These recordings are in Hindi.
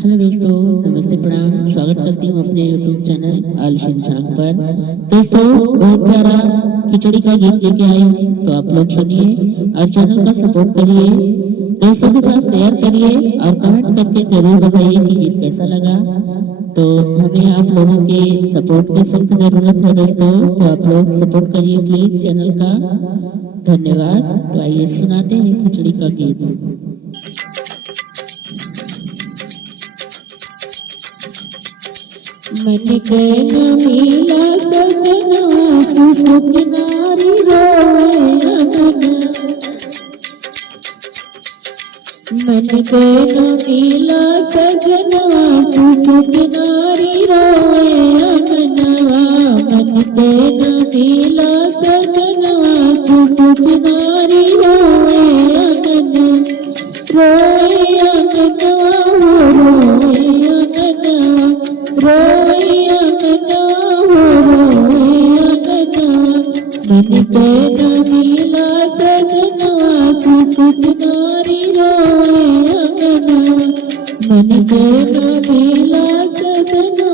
हेलो दोस्तों, नमस्ते प्रणाम। स्वागत करती हूँ अपने यूट्यूब चैनल आलसी इंसान पर। दोस्तों, बहुत प्यारा खिचड़ी का गीत लेके आई हूँ, तो आप लोग सुनिए और चैनल का सपोर्ट करिए, दोस्तों के साथ शेयर करिए और कमेंट करके जरूर बताइए कि गीत कैसा लगा। तो हमें आप लोगों के सपोर्ट की सख्त जरूरत है दोस्तों, तो आप लोग सपोर्ट करिए प्लीज चैनल का। धन्यवाद। तो आइए सुनाते हैं खिचड़ी का गीत। मन के नीला सजना सुख नारी रोए अमन। मन के नीला सजना सुख नारी रोए अमनवा। मन के नीला सजना सुख नारी रोए अमन। रोए अमनवा रोए अमनवा। रोया मना हो रोया मना। मन के नीला सजना सुख नारी रोया मना। मन के नीला सजना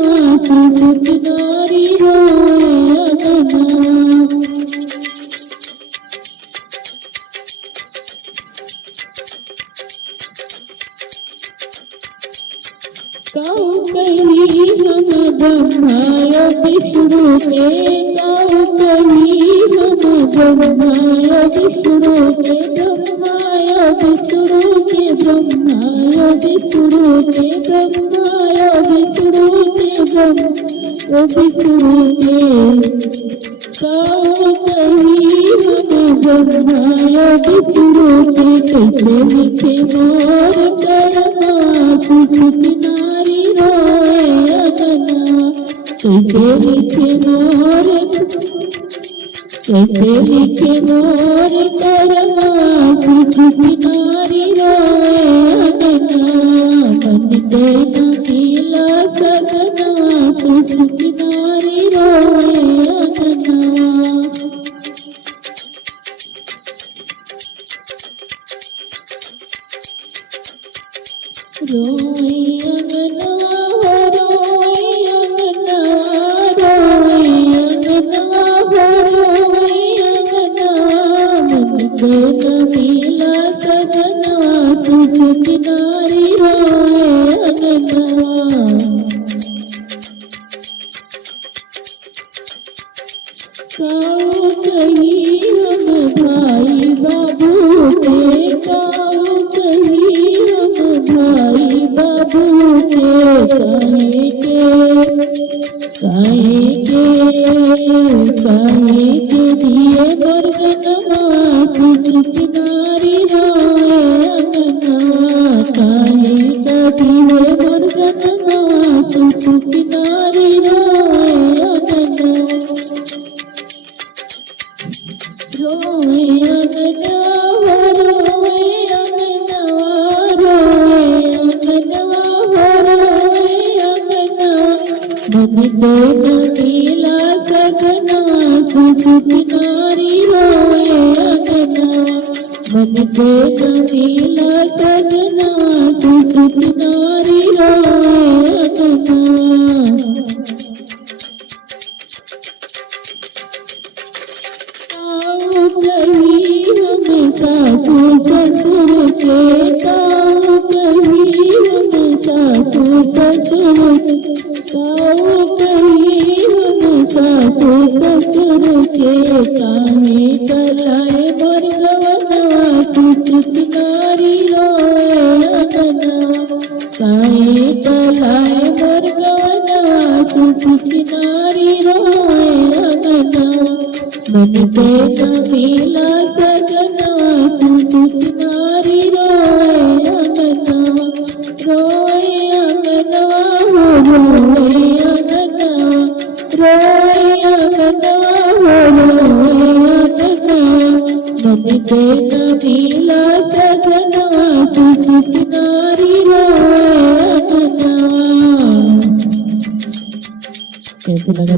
सुख नारी रोया मना। गाँव कहीं हम ब्रह्माय विष्णु के। गाँव कहीं हम ब्रह्माय विष्णु के। ब्रह्माय विष्णु के। ब्रह्माय विष्णु के। ब्रह्माय विष्णु के। ब्रह्म विष्णु के। गाँव कहीं हम ब्रह्माय विष्णु के। कैसे लिखे मोर करमा सुख नारी रोए अमना। कैसे लिखे मोर करमा सुख नारी रोए अमना। मन के नीला सजना सुख नारी रोए अमना। रोए अमना हो रोए अमना। रोए अमना हो रोए अमना। मन के नीला सजना सुख नारी रोए अमना। गाँव कहीं हम भाई बाबू के। गाँव कहीं हम भाई बाबू के। काहे के दिए बरगनमा सुख नारी रोए अमना। काहे का दिए बरगनमा सुख नारी रोए अमना। रोए अमना हो रोए अमनवा। रोए अमनवा हो रोए अमना। मन के नीला सजना सुख नारी रोए अमना। मन के नीला सजना सुख नारी रोए अमना। कहीं हम सासू ससुर के। गाँव कहीं हम सासू ससुर के। गाँव कहीं हम सासू ससुर के। काहे चलाए मोर गवनवा सुख नारी रोए अमना। काहे चलाए मोर गवनवा सुख नारी रोए अमना। मन के नीला सजना सुख नारी रोए अमना। रोए अमनवा हो रोए अमना। रोए अमनवा हो रोए अमना। मन के नीला सजना सुख नारी रोए अमना। कैसे लगा?